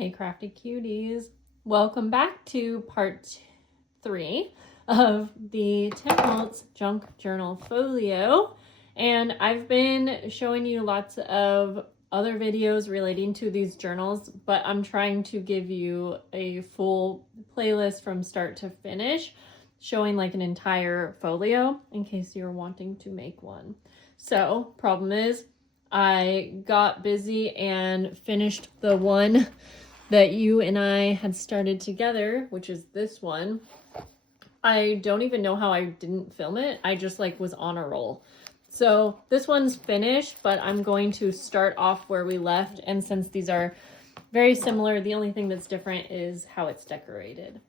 Hey crafty cuties, welcome back to part 3 of the 10 Holtz Junk Journal Folio, and I've been showing you lots of other videos relating to these journals, but I'm trying to give you a full playlist from start to finish, showing like an entire folio in case you're wanting to make one. So, problem is, I got busy and finished the one that you and I had started together, which is this one. I don't even know how I didn't film it. I just was on a roll. So this one's finished, but I'm going to start off where we left. And since these are very similar, the only thing that's different is how it's decorated.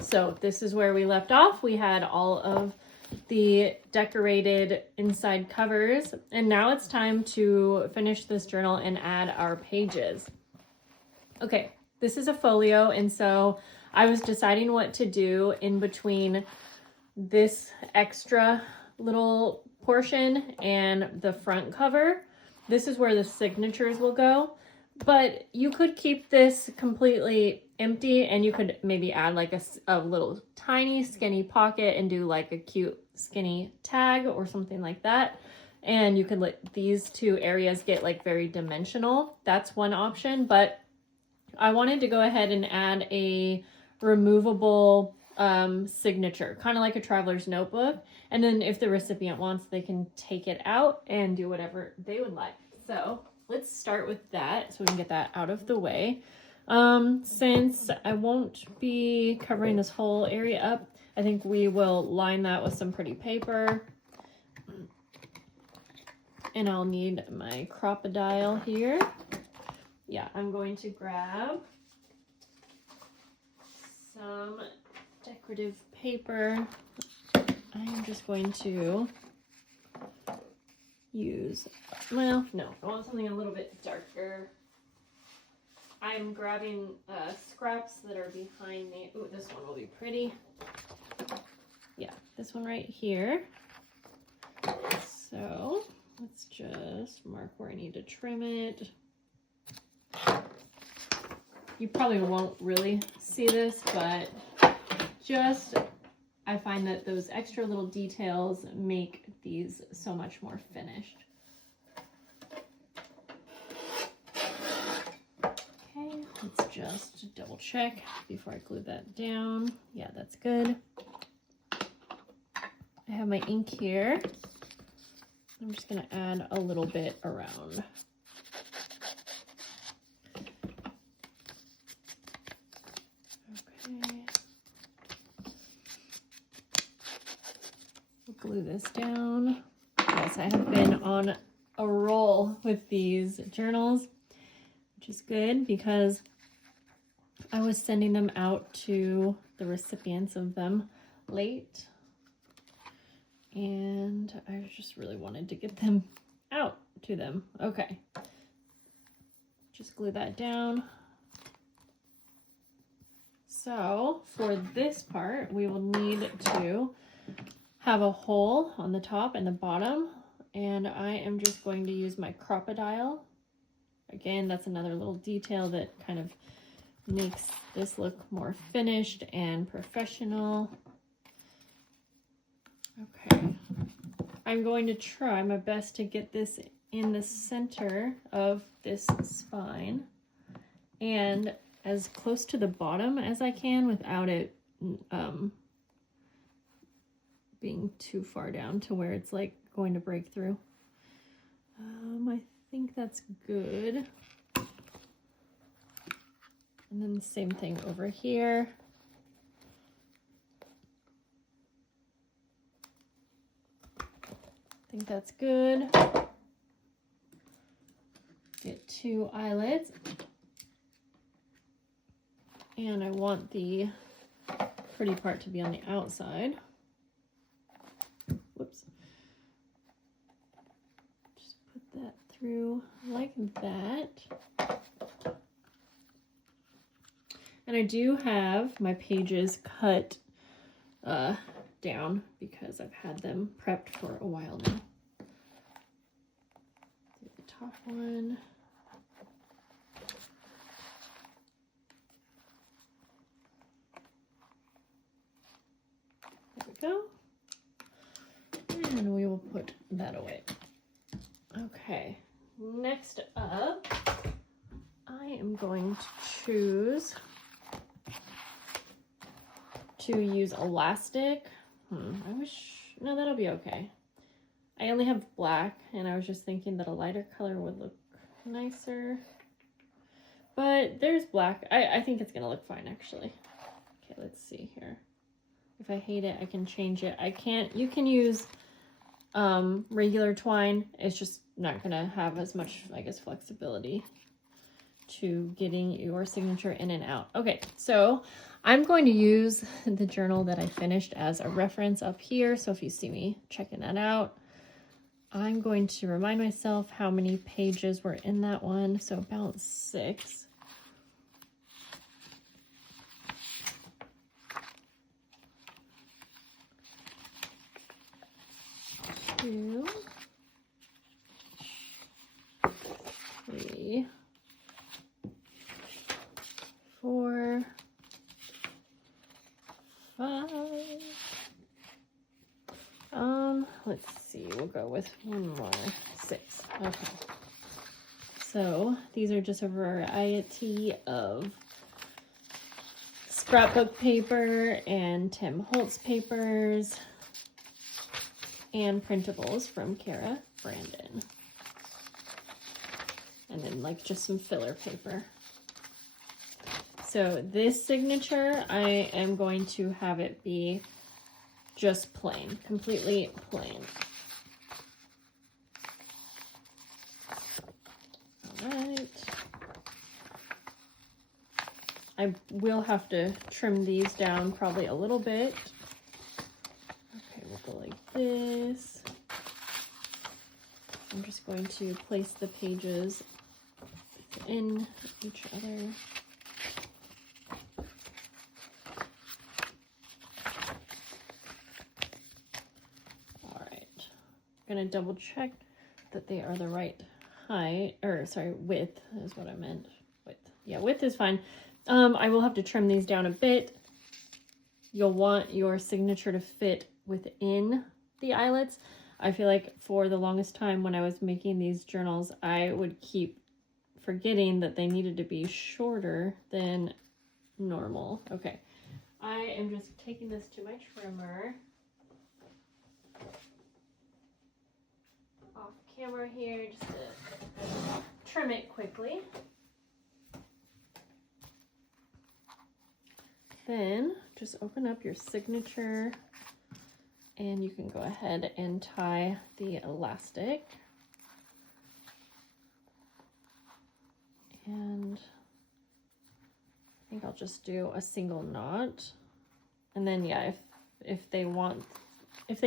So this is where we left off. We had all of the decorated inside covers, and now it's time to finish this journal and add our pages. Okay, this is a folio, and so I was deciding what to do in between this extra little portion and the front cover. This is where the signatures will go, but you could keep this completely empty and you could maybe add a little tiny skinny pocket and do a cute skinny tag or something like that. And you could let these two areas get very dimensional. That's one option, but I wanted to go ahead and add a removable signature, kind of like a traveler's notebook. And then if the recipient wants, they can take it out and do whatever they would like. So let's start with that so we can get that out of the way. Since I won't be covering this whole area up, I think we will line that with some pretty paper. And I'll need my crocodile here. Yeah, I'm going to grab some decorative paper. I'm just going to use, well, no, I want something a little bit darker. I'm grabbing scraps that are behind me. Ooh, this one will be pretty. Yeah, this one right here. So let's just mark where I need to trim it. You probably won't really see this, but I find that those extra little details make these so much more finished. Okay, let's just double check before I glue that down. Yeah, that's good. I have my ink here. I'm just gonna add a little bit around. Glue this down. Yes, I have been on a roll with these journals, which is good because I was sending them out to the recipients of them late, and I just really wanted to get them out to them. Okay, just glue that down. So for this part, we will need to have a hole on the top and the bottom, and I am just going to use my crocodile. Again, that's another little detail that kind of makes this look more finished and professional. Okay, I'm going to try my best to get this in the center of this spine and as close to the bottom as I can without it being too far down to where it's going to break through. I think that's good. And then the same thing over here. I think that's good. Get 2 eyelets. And I want the pretty part to be on the outside. Whoops. Just put that through like that. And I do have my pages cut down because I've had them prepped for a while now. The top one. go. And we will put that away. Okay, next up, I am going to choose to use elastic. I wish, no, that'll be okay. I only have black, and I was just thinking that a lighter color would look nicer. But there's black. I think it's gonna look fine, actually. Okay, let's see here. If I hate it, I can change it. I can't, you can use regular twine. It's just not gonna have as much, I guess, flexibility to getting your signature in and out. Okay, so I'm going to use the journal that I finished as a reference up here. So if you see me checking that out, I'm going to remind myself how many pages were in that one. So about 6. Two, 3, 4, 5. Let's see, we'll go with one more. 6. Okay. So these are just a variety of scrapbook paper and Tim Holtz papers and printables from Cara, Brandon. And then like just some filler paper. So this signature, I am going to have it be just plain, completely plain. All right. I will have to trim these down probably a little bit. Okay, we'll go like this. I'm just going to place the pages in each other. Going to double check that they are the right height, or sorry, width is what I meant. Width. Yeah, width is fine. I will have to trim these down a bit. You'll want your signature to fit within the eyelets. I feel like for the longest time when I was making these journals, I would keep forgetting that they needed to be shorter than normal. Okay, I am just taking this to my trimmer. Off camera here, just to trim it quickly. Then just open up your signature and you can go ahead and tie the elastic. And I think I'll just do a single knot. And then yeah, if they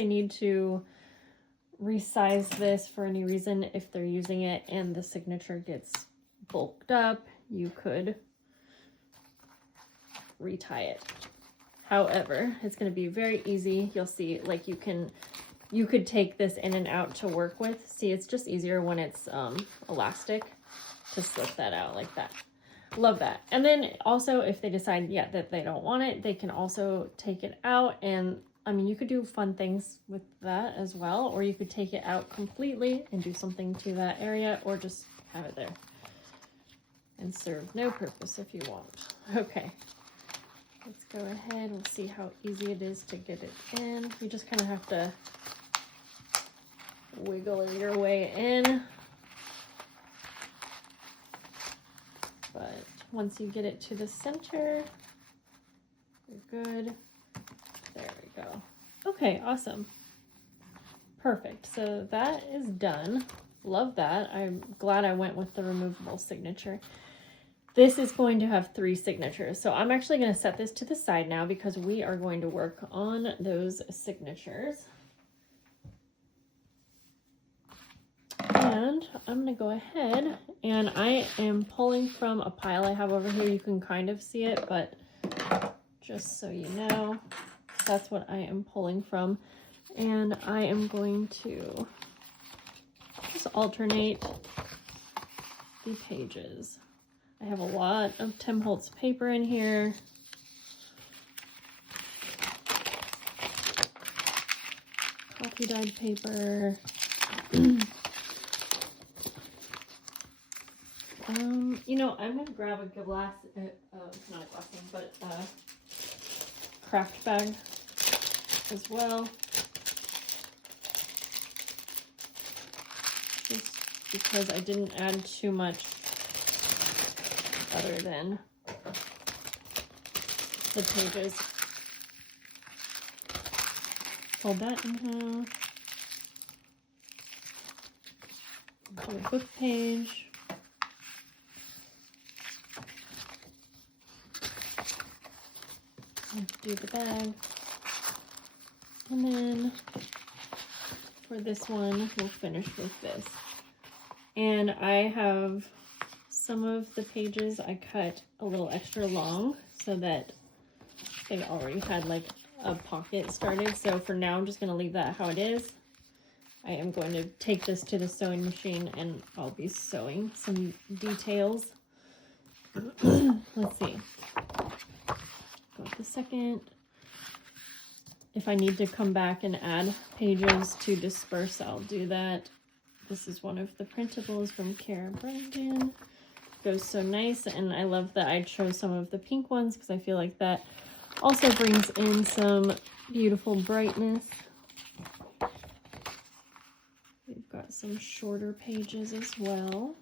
need to resize this for any reason, if they're using it and the signature gets bulked up, you could retie it. However, it's going to be very easy. You'll see, like you could take this in and out to work with. See, it's just easier when it's elastic to slip that out like that. Love that. And then also if they decide that they don't want it, they can also take it out, and I mean, you could do fun things with that as well, or you could take it out completely and do something to that area, or just have it there and serve no purpose if you want. Okay, let's go ahead and see how easy it is to get it in. You just kind of have to wiggle your way in. But once you get it to the center, you're good. There we go. Okay, awesome. Perfect. So that is done. Love that. I'm glad I went with the removable signature. This is going to have 3 signatures. So I'm actually going to set this to the side now because we are going to work on those signatures. And I'm going to go ahead and I am pulling from a pile I have over here. You can kind of see it, but just so you know, that's what I am pulling from. And I am going to just alternate the pages. I have a lot of Tim Holtz paper in here. coffee dyed paper. You know, I'm gonna grab a glass, not a glass one, but a craft bag as well. Just because I didn't add too much other than the pages. Fold that in half. Do a book page. Do the bag, and then for this one we'll finish with this. And I have some of the pages I cut a little extra long so that they already had like a pocket started. So for now I'm just going to leave that how it is. I am going to take this to the sewing machine and I'll be sewing some details. Let's see. Got the second. If I need to come back and add pages to disperse, I'll do that. This is one of the printables from Cara Brandon. Goes so nice, and I love that I chose some of the pink ones because I feel like that also brings in some beautiful brightness. We've got some shorter pages as well.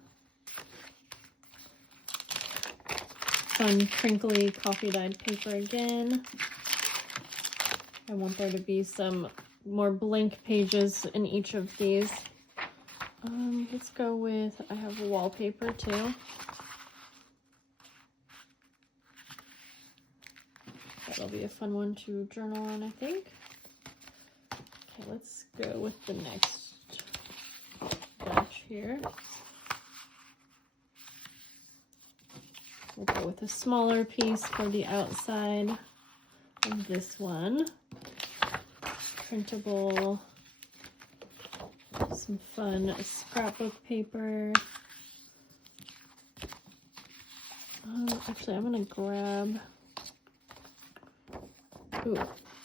Fun crinkly coffee dyed paper again. I want there to be some more blank pages in each of these. Let's go with, I have wallpaper too. That'll be a fun one to journal on, I think. Okay, let's go with the next batch here. We'll go with a smaller piece for the outside of this one. Printable, some fun scrapbook paper. Actually, I'm gonna grab,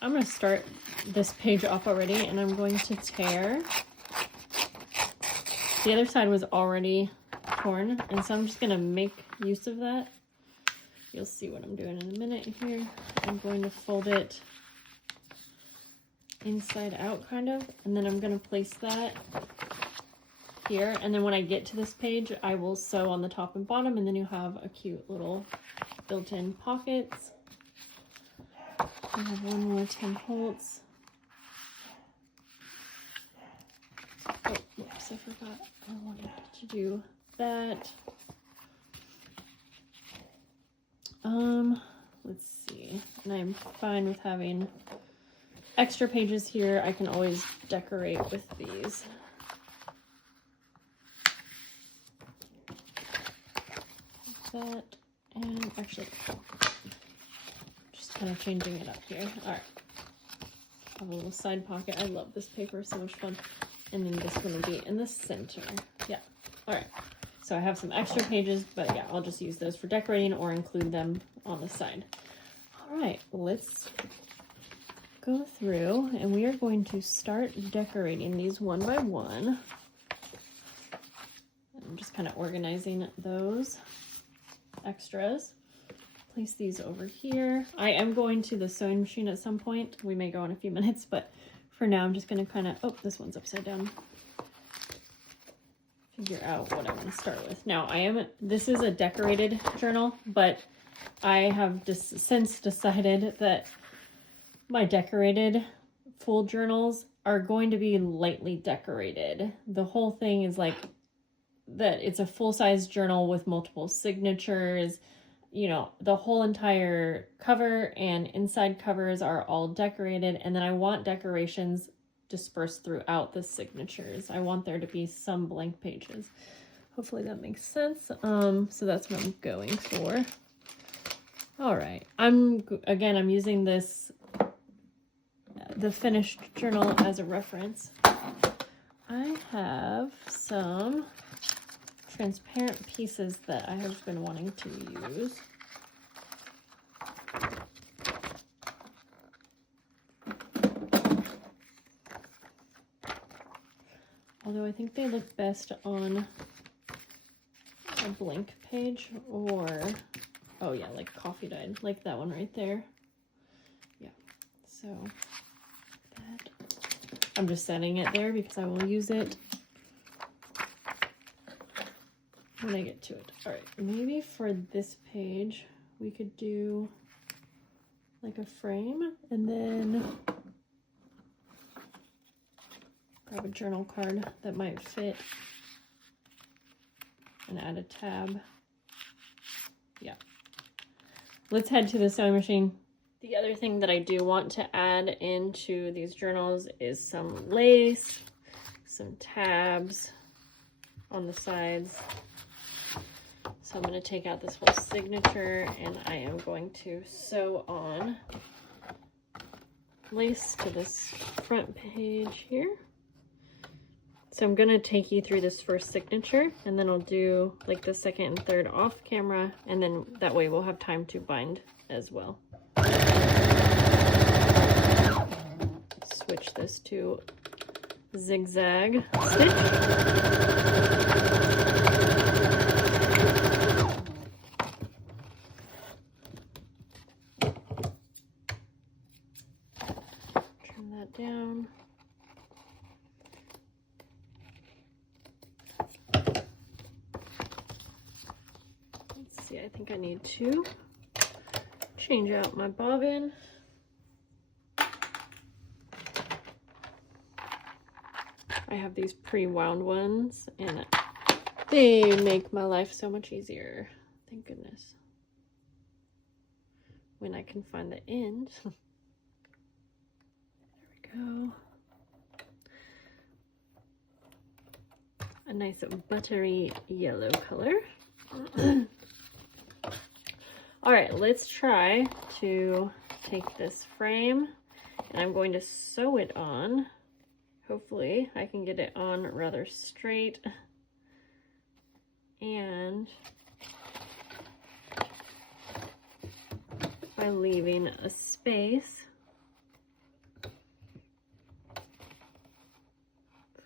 I'm gonna start this page off already, and I'm going to tear. The other side was already torn, and so I'm just gonna make use of that. You'll see what I'm doing in a minute here. I'm going to fold it inside out kind of, and then I'm going to place that here, and then when I get to this page I will sew on the top and bottom, and then you have a cute little built-in pockets. I have one more 10 holtz. Oh, whoops, I forgot I wanted to do that. Let's see, and I'm fine with having extra pages here. I can always decorate with these. That, and actually, just kind of changing it up here. All right, have a little side pocket. I love this paper, so much fun. And then this one will be in the center. Yeah, all right. So I have some extra pages, but yeah, I'll just use those for decorating or include them on the side. All right, let's go through, and we are going to start decorating these one by one. I'm just kind of organizing those extras. Place these over here. I am going to the sewing machine at some point. We may go in a few minutes, but for now I'm just going to kind of, oh, this one's upside down. Figure out what I want to start with. Now this is a decorated journal, but I have since decided that my decorated full journals are going to be lightly decorated. The whole thing is like that it's a full-size journal with multiple signatures. You know, the whole entire cover and inside covers are all decorated, and then I want decorations dispersed throughout the signatures. I want there to be some blank pages. Hopefully that makes sense. So that's what I'm going for. All right, I'm using this, the finished journal, as a reference. I have some transparent pieces that I have been wanting to use. I think they look best on a blank page or, oh yeah, like coffee dyed, like that one right there. Yeah, so that, I'm just setting it there because I will use it when I get to it. All right, maybe for this page, we could do like a frame and then grab a journal card that might fit and add a tab. Yeah. Let's head to the sewing machine. The other thing that I do want to add into these journals is some lace, some tabs on the sides. So I'm going to take out this whole signature and I am going to sew on lace to this front page here. So I'm going to take you through this first signature and then I'll do like the second and third off camera, and then that way we'll have time to bind as well. Switch this to zigzag stitch. Turn that down. Let's see, I think I need to change out my bobbin. I have these pre-wound ones and they make my life so much easier. Thank goodness. When I can find the end. There we go. A nice buttery yellow color. All right, let's try to take this frame and I'm going to sew it on. Hopefully I can get it on rather straight and by leaving a space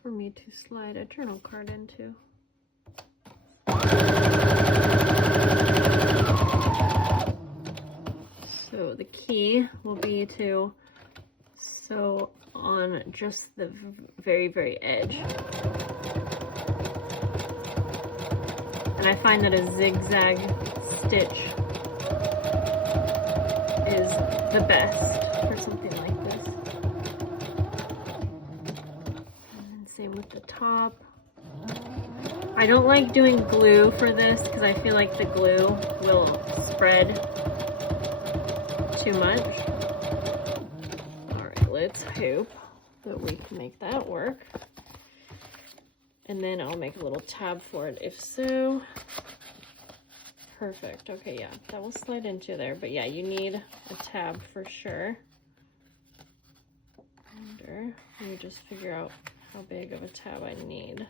for me to slide a journal card into. So the key will be to sew on just the very, very edge. And I find that a zigzag stitch is the best for something like this. And then same with the top. I don't like doing glue for this because I feel like the glue will spread too much. All right, let's hope that we can make that work. And then I'll make a little tab for it if so. Perfect. Okay, yeah, that will slide into there. But yeah, you need a tab for sure. Let me just figure out how big of a tab I need.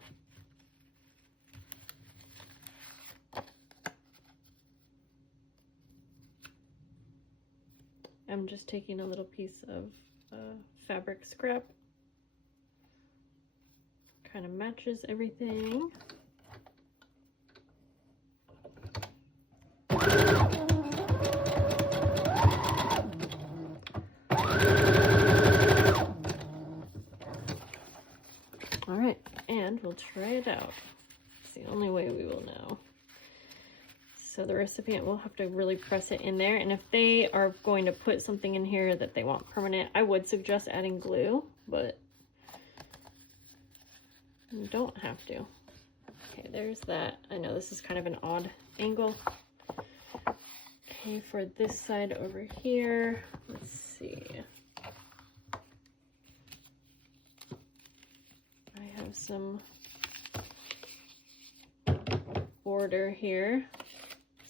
I'm just taking a little piece of fabric scrap. Kind of matches everything. All right, and we'll try it out. It's the only way we will know. So the recipient will have to really press it in there. And if they are going to put something in here that they want permanent, I would suggest adding glue, but you don't have to. Okay, there's that. I know this is kind of an odd angle. Okay, for this side over here, let's see. I have some border here.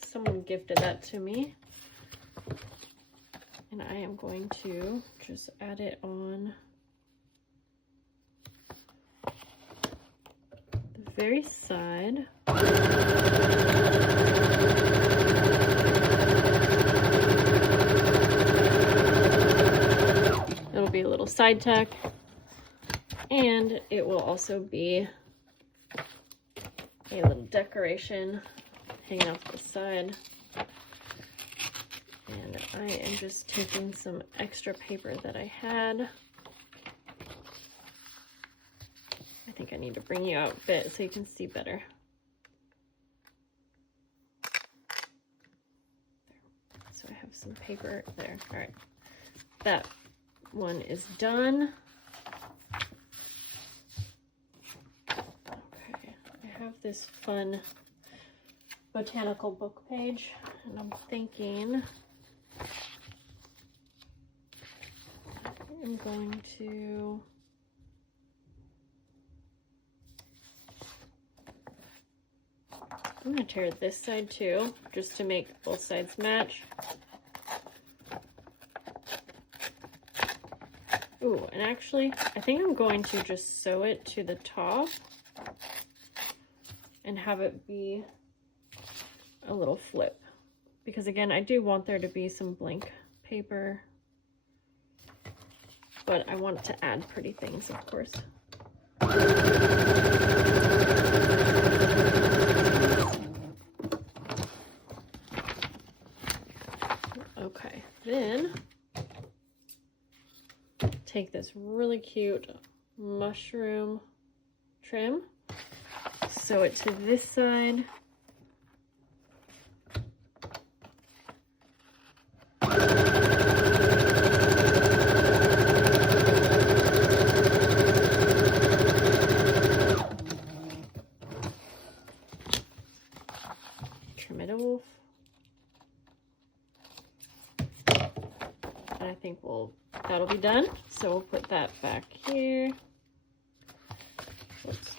Someone gifted that to me. And I am going to just add it on the very side. It'll be a little side tuck, and it will also be a little decoration hanging off the side. And I am just taking some extra paper that I had. I think I need to bring you out a bit so you can see better. So I have some paper there. All right, that one is done. Okay, I have this fun botanical book page, and I'm thinking I'm going to tear this side too, just to make both sides match. Ooh, and actually, I think I'm going to just sew it to the top and have it be a little flip. Because again, I do want there to be some blank paper, but I want to add pretty things, of course. Okay, then take this really cute mushroom trim, sew it to this side. Trim it off. And I think that'll be done. So we'll put that back here. Oops.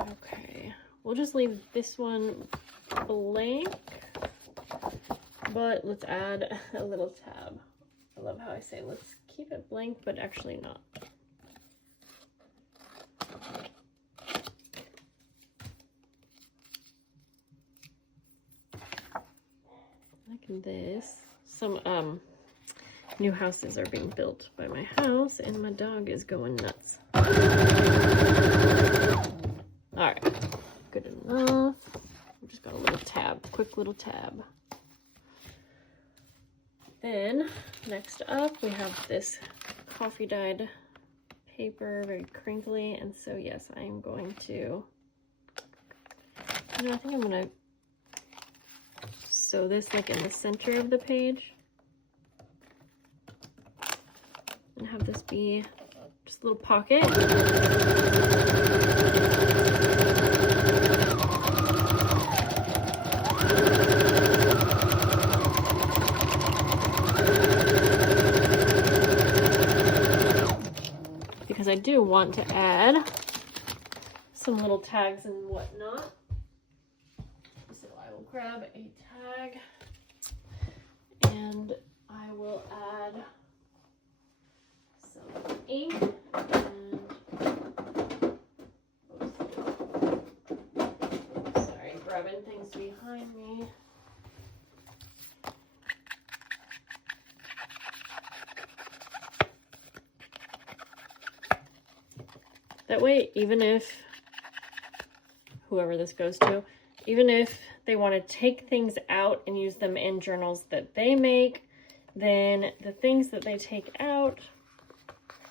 Okay, we'll just leave this one blank, but let's add a little tab. I love how I say let's keep it blank, but actually not. Like this. Some new houses are being built by my house, and my dog is going nuts. All right, good enough. We just got a little tab, quick little tab. Then next up, we have this coffee dyed paper, very crinkly, and so yes, I am going to. I think I'm gonna sew this like in the center of the page. And have this be just a little pocket. Because I do want to add some little tags and whatnot. So I will grab a tag and I will add some ink and sorry, grabbing things behind me. That way, even if whoever this goes to, even if they want to take things out and use them in journals that they make, then the things that they take out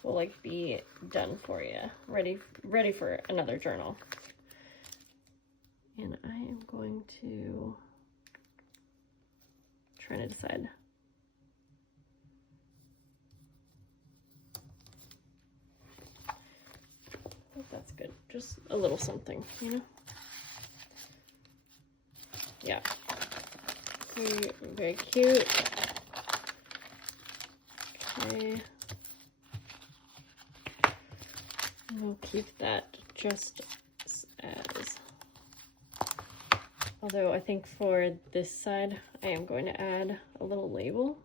will like be done for you, ready for another journal. And I am going to try to decide. I think that's good. Just a little something, you know? Yeah. Very, very cute. Okay. We'll keep that just as. Although I think for this side, I am going to add a little label.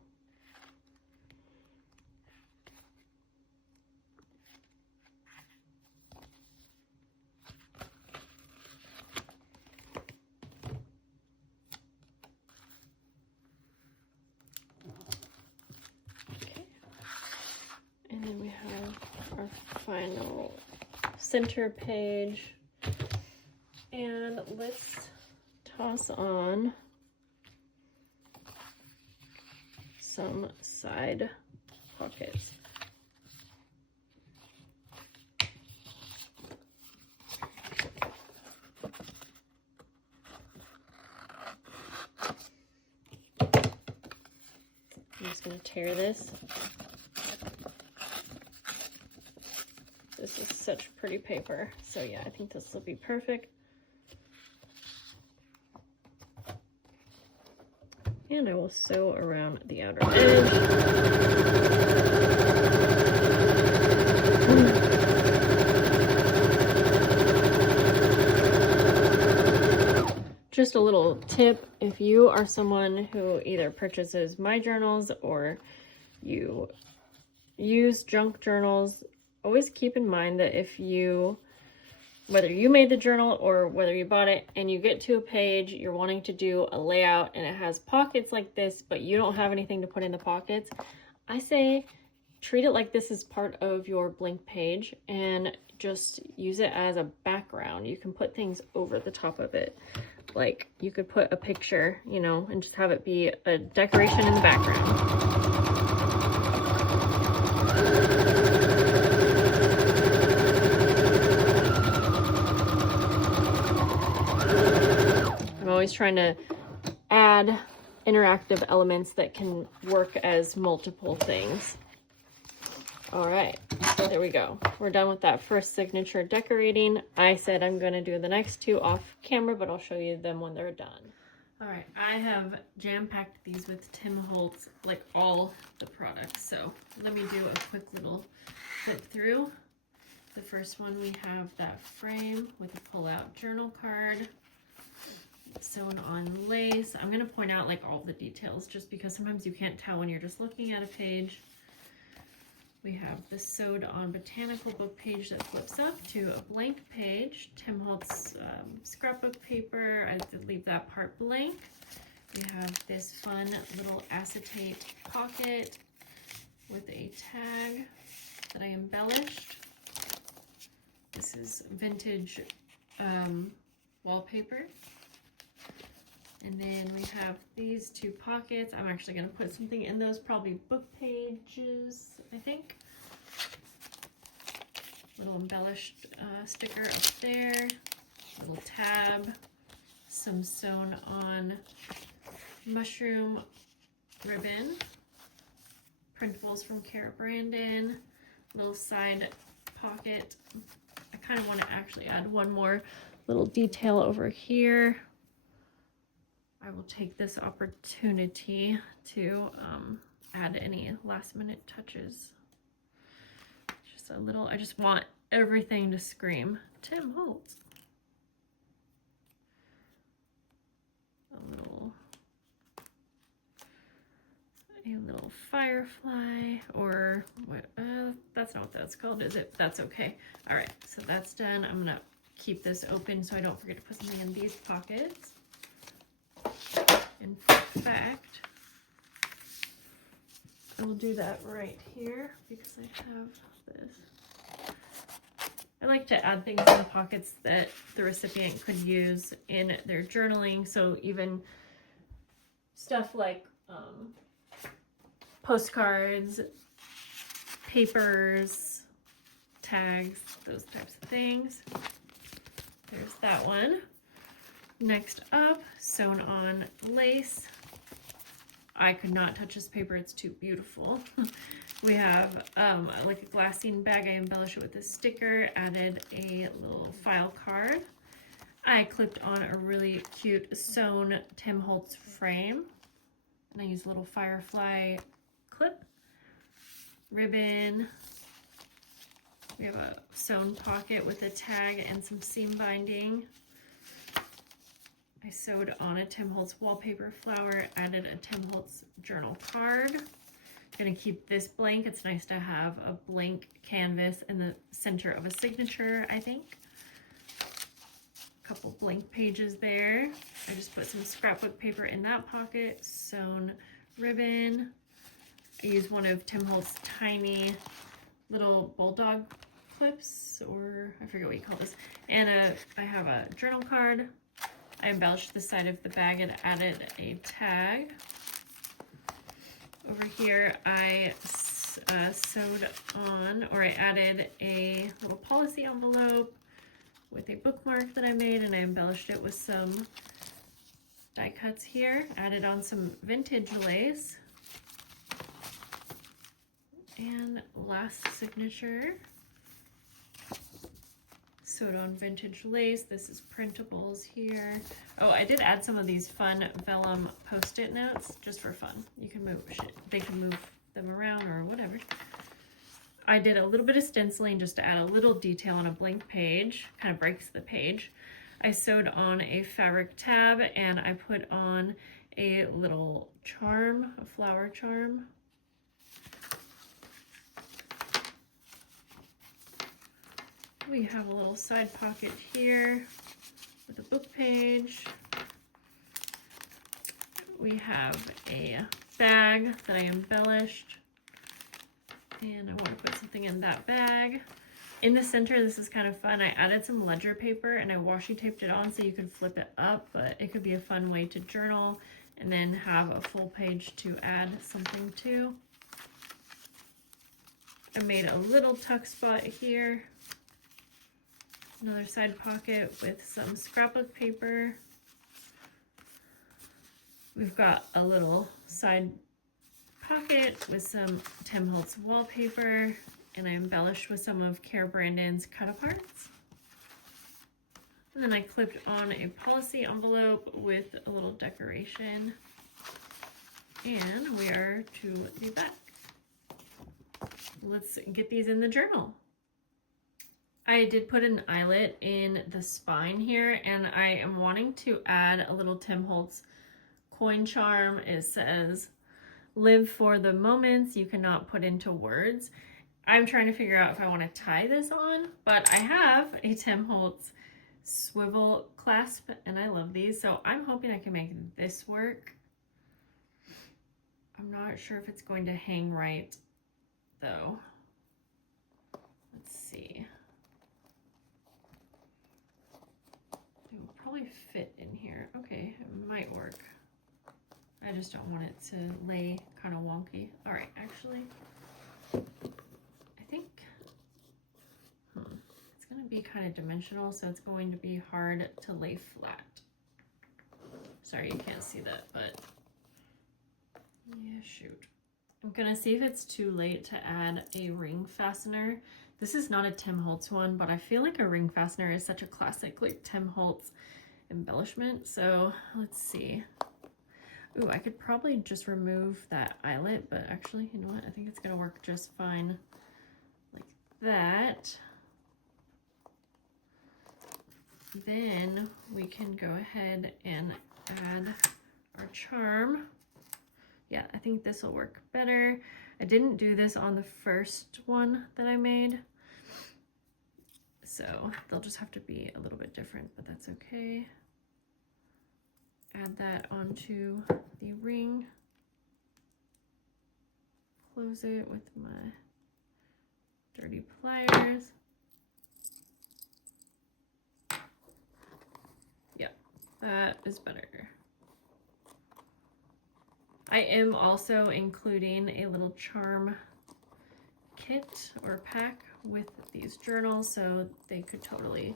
Okay. And then we have our final center page. And let's toss on some side pockets. I'm just going to tear this. This is such pretty paper. So yeah, I think this will be perfect. And I will sew around the outer edge. Just a little tip, if you are someone who either purchases my journals or you use junk journals, always keep in mind that whether you made the journal or whether you bought it and you get to a page, you're wanting to do a layout and it has pockets like this, but you don't have anything to put in the pockets, I say treat it like this is part of your blank page and just use it as a background. You can put things over the top of it. Like you could put a picture, you know, and just have it be a decoration in the background. I'm always trying to add interactive elements that can work as multiple things. All right, so there we go. We're done with that first signature decorating. I said I'm going to do the next two off camera, but I'll show you them when they're done. All right, I have jam-packed these with Tim Holtz, like all the products. So let me do a quick little flip through. The first one, we have that frame with a pull-out journal card, sewn on lace. I'm going to point out like all the details just because sometimes you can't tell when you're just looking at a page. We have the sewed on botanical book page that flips up to a blank page. Tim Holtz scrapbook paper. I did leave that part blank. We have this fun little acetate pocket with a tag that I embellished. This is vintage wallpaper. And then we have these two pockets. I'm actually going to put something in those, probably book pages, I think. Little embellished sticker up there. Little tab. Some sewn on mushroom ribbon. Printables from Cara Brandon. Little side pocket. I kind of want to actually add one more little detail over here. I will take this opportunity to add any last minute touches. Just a little, I just want everything to scream Tim Holtz. A little firefly, or what, that's not what that's called, is it? That's okay. All right, so that's done. I'm gonna keep this open so I don't forget to put something in these pockets. In fact, I will do that right here because I have this. I like to add things in the pockets that the recipient could use in their journaling. So even stuff like postcards, papers, tags, those types of things. There's that one. Next up, sewn on lace. I could not touch this paper, it's too beautiful. We have like a glassine bag. I embellished it with a sticker, added a little file card. I clipped on a really cute sewn Tim Holtz frame. And I used a little firefly clip, ribbon. We have a sewn pocket with a tag and some seam binding. I sewed on a Tim Holtz wallpaper flower, added a Tim Holtz journal card. I'm gonna keep this blank. It's nice to have a blank canvas in the center of a signature, I think. A couple blank pages there. I just put some scrapbook paper in that pocket, sewn ribbon. I used one of Tim Holtz's tiny little bulldog clips, or I forget what you call this. And I have a journal card. I embellished the side of the bag and added a tag. Over here, I sewed on, or I added a little policy envelope with a bookmark that I made, and I embellished it with some die cuts here. Added on some vintage lace. And last signature, sewed on vintage lace. This is printables here. Oh, I did add some of these fun vellum post-it notes just for fun. You can move shit. They can move them around or whatever. I did a little bit of stenciling just to add a little detail on a blank page, kind of breaks the page. I sewed on a fabric tab and I put on a little charm, a flower charm. We have a little side pocket here with a book page. We have a bag that I embellished, and I want to put something in that bag. In the center, this is kind of fun. I added some ledger paper and I washi taped it on so you could flip it up, but it could be a fun way to journal and then have a full page to add something to. I made a little tuck spot here. Another side pocket with some scrapbook paper. We've got a little side pocket with some Tim Holtz wallpaper, and I embellished with some of Cara Brandon's cut-aparts. And then I clipped on a policy envelope with a little decoration. And we are to the back. Let's get these in the journal. I did put an eyelet in the spine here, and I am wanting to add a little Tim Holtz coin charm. It says, "Live for the moments you cannot put into words." I'm trying to figure out if I want to tie this on, but I have a Tim Holtz swivel clasp, and I love these, so I'm hoping I can make this work. I'm not sure if it's going to hang right, though. Let's see. It will probably fit in here. Okay, it might work. I just don't want it to lay kind of wonky. All right, actually, I think it's going to be kind of dimensional, so it's going to be hard to lay flat. Sorry, you can't see that, but yeah, shoot. I'm going to see if it's too late to add a ring fastener. This is not a Tim Holtz one, but I feel like a ring fastener is such a classic like Tim Holtz embellishment. So let's see. Ooh, I could probably just remove that eyelet, but actually, you know what? I think it's gonna work just fine like that. Then we can go ahead and add our charm. Yeah, I think this will work better. I didn't do this on the first one that I made, so they'll just have to be a little bit different, but that's okay. Add that onto the ring. Close it with my dirty pliers. Yep, that is better. I am also including a little charm kit or pack with these journals, so they could totally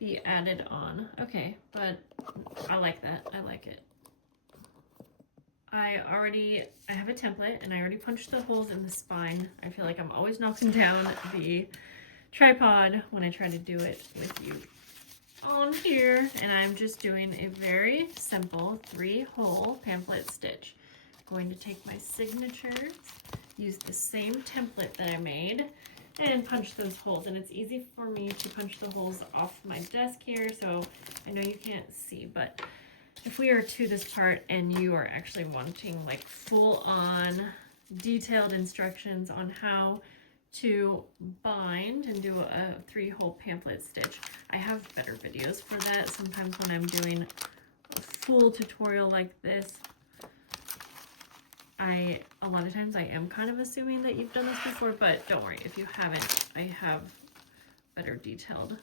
be added on. Okay, but I like that. I like it. I have a template, and I already punched the holes in the spine. I feel like I'm always knocking down the tripod when I try to do it with you on here, and I'm just doing a very simple 3-hole pamphlet stitch. I'm going to take my signatures, use the same template that I made, and punch those holes. And it's easy for me to punch the holes off my desk here, so I know you can't see, but if we are to this part and you are actually wanting like full-on detailed instructions on how to bind and do a 3-hole pamphlet stitch, I have better videos for that. Sometimes when I'm doing a full tutorial like this, a lot of times I am kind of assuming that you've done this before, but don't worry if you haven't. I have better detailed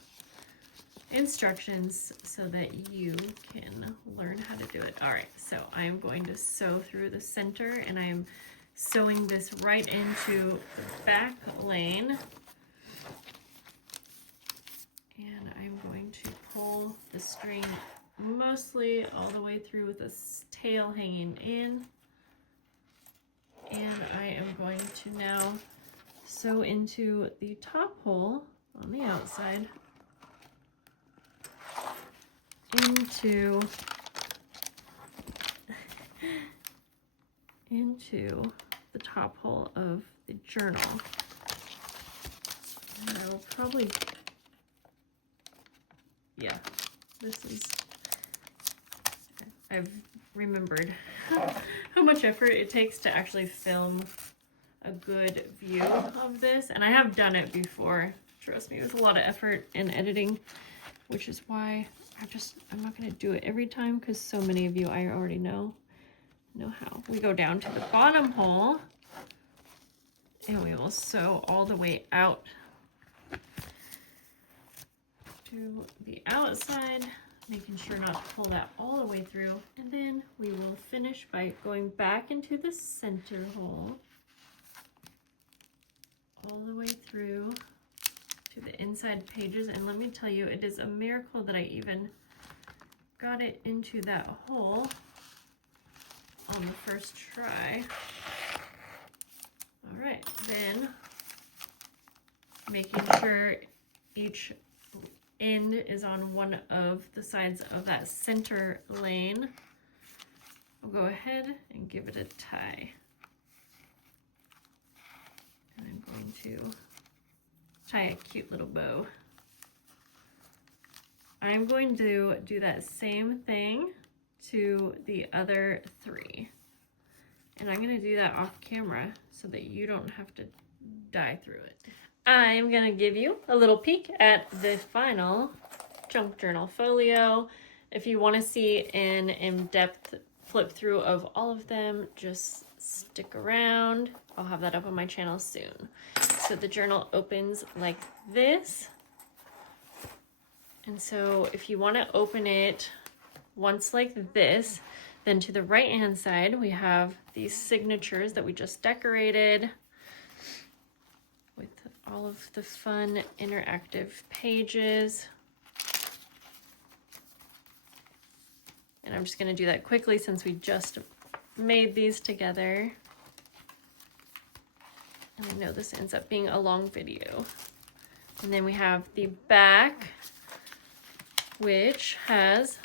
instructions so that you can learn how to do it. All right, so I am going to sew through the center, and I am sewing this right into the back lane. And I'm going to pull the string mostly all the way through with the tail hanging in. And I am going to now sew into the top hole on the outside into the top hole of the journal. And I will probably, yeah, this is, I've remembered how much effort it takes to actually film a good view of this. And I have done it before. Trust me, it was a lot of effort in editing, which is why I'm not going to do it every time, because so many of you I already know how. We go down to the bottom hole and we will sew all the way out to the outside, making sure not to pull that all the way through. And then we will finish by going back into the center hole all the way through to the inside pages. And let me tell you, it is a miracle that I even got it into that hole on the first try. All right, then making sure each end is on one of the sides of that center lane, we'll go ahead and give it a tie. And I'm going to tie a cute little bow. I'm going to do that same thing to the other three. And I'm going to do that off camera so that you don't have to die through it. I'm going to give you a little peek at the final junk journal folio. If you want to see an in-depth flip through of all of them, just stick around. I'll have that up on my channel soon. So the journal opens like this. And so if you want to open it once like this, then to the right hand side we have these signatures that we just decorated with all of the fun interactive pages. And I'm just going to do that quickly since we just made these together. And I know this ends up being a long video. And then we have the back, which has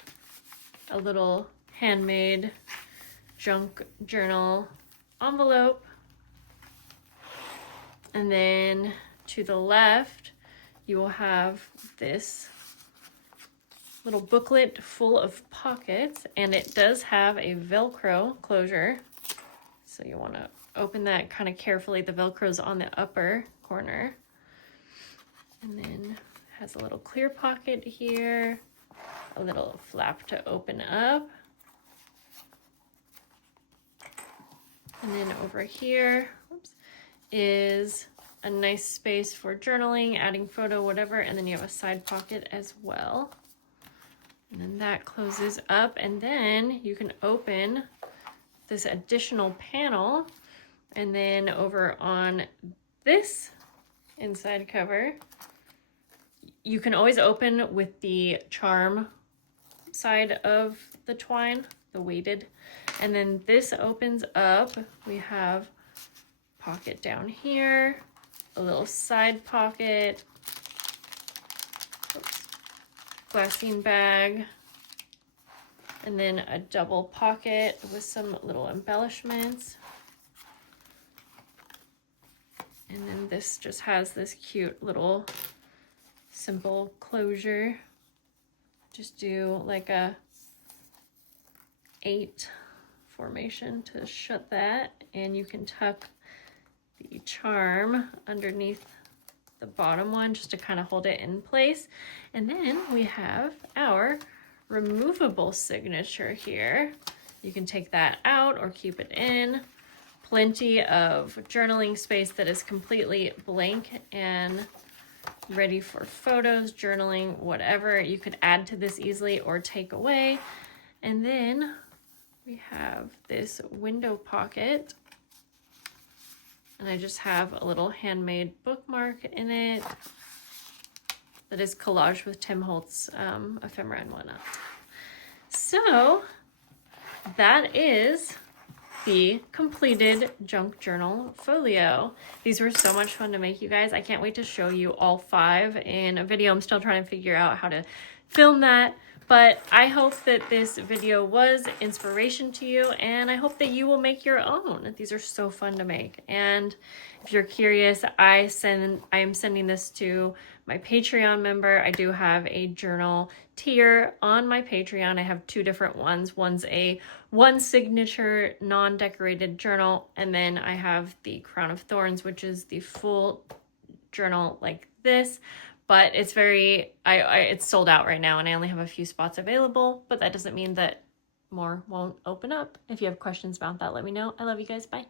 a little handmade junk journal envelope. And then to the left, you will have this little booklet full of pockets, and it does have a Velcro closure. So you want to open that kind of carefully. The Velcro's on the upper corner. And then has a little clear pocket here, a little flap to open up. And then over here, is a nice space for journaling, adding photo, whatever. And then you have a side pocket as well. And then that closes up, and then you can open this additional panel. And then over on this inside cover, you can always open with the charm side of the twine, the weighted. And then this opens up. We have pocket down here, a little side pocket, glassine bag, and then a double pocket with some little embellishments. And then this just has this cute little simple closure. Just do like a 8 formation to shut that, and you can tuck the charm underneath the bottom one just to kind of hold it in place. And then we have our removable signature here. You can take that out or keep it in. Plenty of journaling space that is completely blank and ready for photos, journaling, whatever. You could add to this easily or take away. And then we have this window pocket. And I just have a little handmade bookmark in it that is collaged with Tim Holtz ephemera and whatnot. So that is the completed junk journal folio. These were so much fun to make, you guys. I can't wait to show you all 5 in a video. I'm still trying to figure out how to film that, but I hope that this video was inspiration to you, and I hope that you will make your own. These are so fun to make. And if you're curious, I am sending this to my Patreon member. I do have a journal tier on my Patreon. I have 2 different ones. One's a 1 signature non-decorated journal, and then I have the Crown of Thorns, which is the full journal like this. But it's it's sold out right now, and I only have a few spots available, but that doesn't mean that more won't open up. If you have questions about that, let me know. I love you guys. Bye.